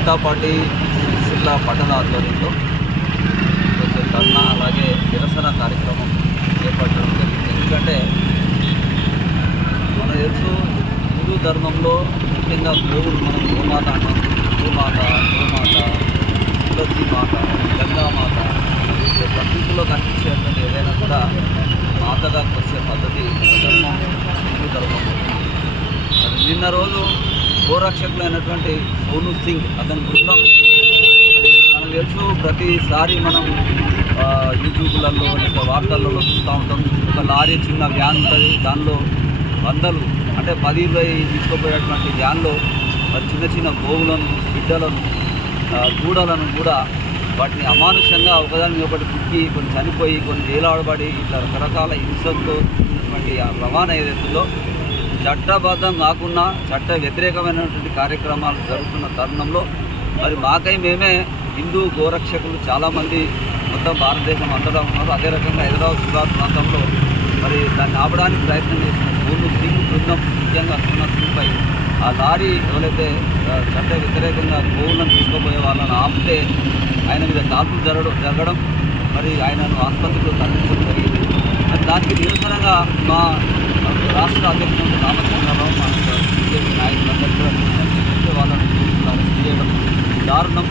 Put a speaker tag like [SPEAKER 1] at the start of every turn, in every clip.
[SPEAKER 1] Janata party Sircilla పట్టణ ఆధ్వర్యంలో కొంచెం ధర్నా అలాగే నిరసన కార్యక్రమం చేపట్టడం జరిగింది. ఎందుకంటే మన తెలుసు హిందూ ధర్మంలో ముఖ్యంగా గోవులు మనం గోమాత అంటాం గోమాత గోమాత తులసి మాత గంగామాత ప్రకృతిలో కనిపించేటువంటి ఏదైనా కూడా మాతగా వచ్చే పద్ధతి ధర్మం హిందూ ధర్మం. నిన్న రోజు గోరక్షకులైనటువంటి సోను సింగ్ అతని బృందం. మరి మనకు తెలుసు ప్రతిసారి మనం యూట్యూబ్లలో లేదా వార్తలలో చూస్తూ ఉంటాం. ఒక లారీ చిన్న వ్యాన్ ఉంటుంది. దానిలో వందలు అంటే పది ఇరవై తీసుకుపోయేటువంటి వ్యాన్లో చిన్న చిన్న గోవులను బిడ్డలను గూడలను కూడా వాటిని అమానుషంగా ఒకదాని ఒకటి కుక్కి కొన్ని చనిపోయి కొన్ని వేలాడబడి ఇట్లా రకరకాల హింసలతో ఉన్నటువంటి ఆ రవాణా ఏదైతుందో చట్టబద్ధం కాకుండా చట్ట వ్యతిరేకమైనటువంటి కార్యక్రమాలు జరుగుతున్న తరుణంలో మరి మాకై మేమే హిందూ గోరక్షకులు చాలామంది మొత్తం భారతదేశం అంతటా ఉన్నారు. అదే రకంగా హైదరాబాద్ సురాత్ ప్రాంతంలో మరి దాన్ని ఆపడానికి ప్రయత్నం చేసిన మూడు సింగ్ బృందం ముఖ్యంగా సోనా సింగ్పై ఆ లారీ ఎవరైతే చట్ట వ్యతిరేకంగా గోవులను తీసుకుపోయే వాళ్ళని ఆపితే ఆయన మీద కాల్పులు జరగడం జరగడం మరి ఆయనను ఆసుపత్రిలో తరలించడం జరిగింది. దానికి నిరసనగా మా రాష్ట్ర అధ్యక్షుడు రామచంద్రరావు మా బీజేపీ నాయకులందరికీ కూడా వాళ్ళని పోలీసులు అరెస్ట్ చేయడం దారుణం.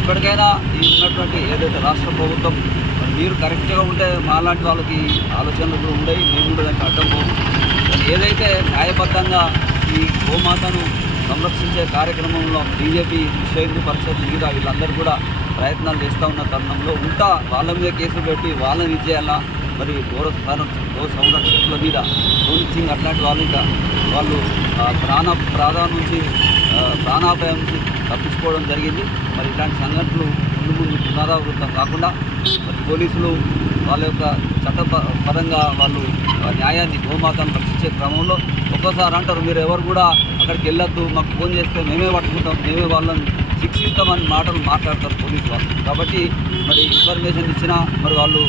[SPEAKER 1] ఇప్పటికైనా ఈ ఉన్నటువంటి ఏదైతే రాష్ట్ర ప్రభుత్వం మీరు కరెక్ట్గా ఉంటే మాలాంటి వాళ్ళకి ఆలోచనలు కూడా మేము కూడా దానికి అడ్డం పోము. ఏదైతే న్యాయబద్ధంగా ఈ గోమాతను సంరక్షించే కార్యక్రమంలో బీజేపీ విశ్వ పరిషత్ మీద వీళ్ళందరూ కూడా ప్రయత్నాలు చేస్తూ ఉన్న తరుణంలో ఉంటా. వాళ్ళ మీద కేసులు పెట్టి వాళ్ళని ఇది చేయాలా? మరి గౌర గో సంరక్షకుల మీద సోన్ సింగ్ అట్లాంటి వాళ్ళు ఇంకా వాళ్ళు ప్రాణ ప్రాణం నుంచి ప్రాణాపాయం నుంచి తప్పించుకోవడం జరిగింది. మరి ఇలాంటి సంఘటనలు ముందు ముందు పునరావృతం కాకుండా మరి పోలీసులు వాళ్ళ యొక్క చట్ట పరంగా వాళ్ళు న్యాయాన్ని గోమాతను రక్షించే క్రమంలో ఒక్కోసారి అంటారు మీరు ఎవరు కూడా అక్కడికి వెళ్ళొద్దు మాకు ఫోన్ చేస్తే మేమే పట్టుకుంటాం మేమే వాళ్ళని శిక్షిస్తామని మాటలు మాట్లాడతారు పోలీసు వాళ్ళు. కాబట్టి మరి ఇన్ఫర్మేషన్ ఇచ్చినా మరి వాళ్ళు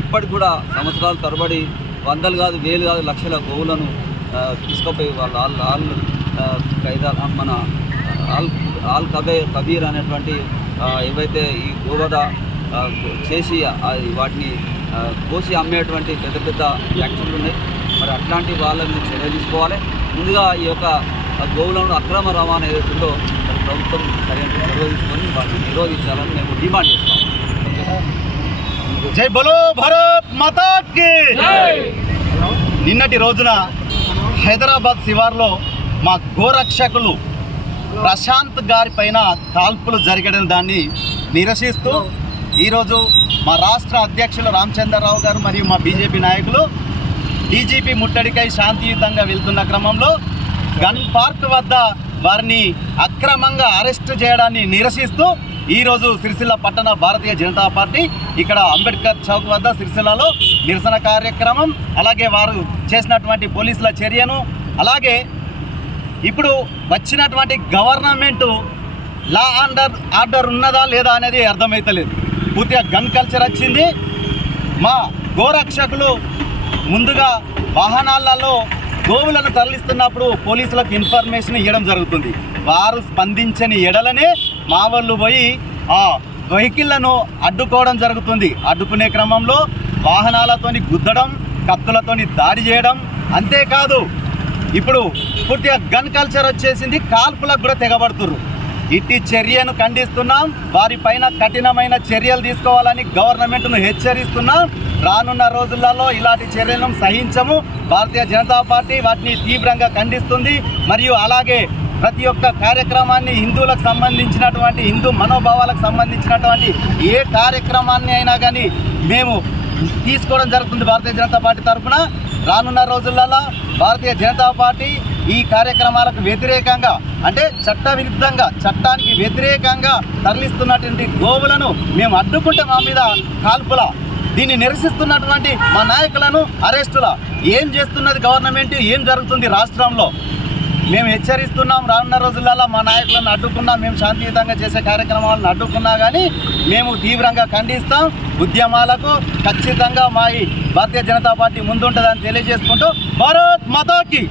[SPEAKER 1] ఇప్పటికి కూడా సంవత్సరాలు తరబడి వందలు కాదు వేలు కాదు లక్షల గోవులను తీసుకుపోయి వాళ్ళు ఆల్ ఆల్ ఖైదా మన ఆల్ ఆల్ కబే కబీర్ అనేటువంటి ఏవైతే ఈ గోవద చేసి వాటిని కోసి అమ్మేటువంటి పెద్ద పెద్ద ఫ్యాక్టరీలు ఉన్నాయి. మరి అట్లాంటి వాళ్ళ మీద చర్య తీసుకోవాలి. ముందుగా ఈ యొక్క గోవులను అక్రమ రవాణా ఏదైతుందో ప్రభుత్వం సరైన చర్య తీసుకొని వాటిని నిరోధించాలని మేము డిమాండ్ చేస్తాము
[SPEAKER 2] జై బలో భారత్ మాతా నిన్నటి రోజున హైదరాబాద్ శివార్లో మా గోరక్షకులు ప్రశాంత్ గారి పైన కాల్పులు జరిగడం దాన్ని నిరసిస్తూ ఈరోజు మా రాష్ట్ర అధ్యక్షులు రామచంద్రరావు గారు మరియు మా బీజేపీ నాయకులు డీజీపీ ముట్టడికై శాంతియుతంగా వెళ్తున్న క్రమంలో గన్ పార్క్ వద్ద వారిని అక్రమంగా అరెస్ట్ చేయడాన్ని నిరసిస్తూ ఈరోజు సిరిసిల్ల పట్టణ భారతీయ జనతా పార్టీ ఇక్కడ అంబేద్కర్ చౌక్ వద్ద సిరిసిల్లలో నిరసన కార్యక్రమం అలాగే వారు చేసినటువంటి పోలీసుల చర్యను అలాగే ఇప్పుడు వచ్చినటువంటి గవర్నమెంటు లా ఆర్డర్ ఆర్డర్ ఉన్నదా లేదా అనేది అర్థమవుతలేదు పూర్తిగా గన్ కల్చర్ వచ్చింది. మా గోరక్షకులు ముందుగా వాహనాలలో గోవులను తరలిస్తున్నప్పుడు పోలీసులకు ఇన్ఫర్మేషన్ ఇవ్వడం జరుగుతుంది. వారు స్పందించని ఎడలనే మా వాళ్ళు పోయి ఆ వెహికల్లను అడ్డుకోవడం జరుగుతుంది. అడ్డుకునే క్రమంలో వాహనాలతోని గుద్దడం కత్తులతోని దాడి చేయడం అంతేకాదు. ఇప్పుడు పూర్తిగా గన్ కల్చర్ వచ్చేసింది. కాల్పులకు కూడా తెగబడుతుర్రు. ఇట్టి చర్యను ఖండిస్తున్నాం. వారిపైన కఠినమైన చర్యలు తీసుకోవాలని గవర్నమెంట్ను హెచ్చరిస్తున్నాం. రానున్న రోజులలో ఇలాంటి చర్యలను సహించము. భారతీయ జనతా పార్టీ వాటిని తీవ్రంగా ఖండిస్తుంది. మరియు అలాగే ప్రతి ఒక్క కార్యక్రమాన్ని హిందువులకు సంబంధించినటువంటి హిందూ మనోభావాలకు సంబంధించినటువంటి ఏ కార్యక్రమాన్ని అయినా కానీ మేము తీసుకోవడం జరుగుతుంది భారతీయ జనతా పార్టీ తరఫున. రానున్న రోజులలో భారతీయ జనతా పార్టీ ఈ కార్యక్రమాలకు వ్యతిరేకంగా అంటే చట్ట విరుద్ధంగా చట్టానికి వ్యతిరేకంగా తరలిస్తున్నటువంటి గోవులను మేము అడ్డుకుంటే మా మీద కాల్పుల. దీన్ని నిరసిస్తున్నటువంటి మా నాయకులను అరెస్టుల. ఏం చేస్తున్నది గవర్నమెంట్? ఏం జరుగుతుంది రాష్ట్రంలో? మేము హెచ్చరిస్తున్నాం రానున్న రోజులలో మా నాయకులను అడ్డుకున్నా మేము శాంతియుతంగా చేసే కార్యక్రమాలను అడ్డుకున్నా కానీ మేము తీవ్రంగా ఖండిస్తాం. ఉద్యమాలకు ఖచ్చితంగా మా ఈ భారతీయ జనతా పార్టీ ముందుంటుందని తెలియజేసుకుంటూ భారత్ మతాకి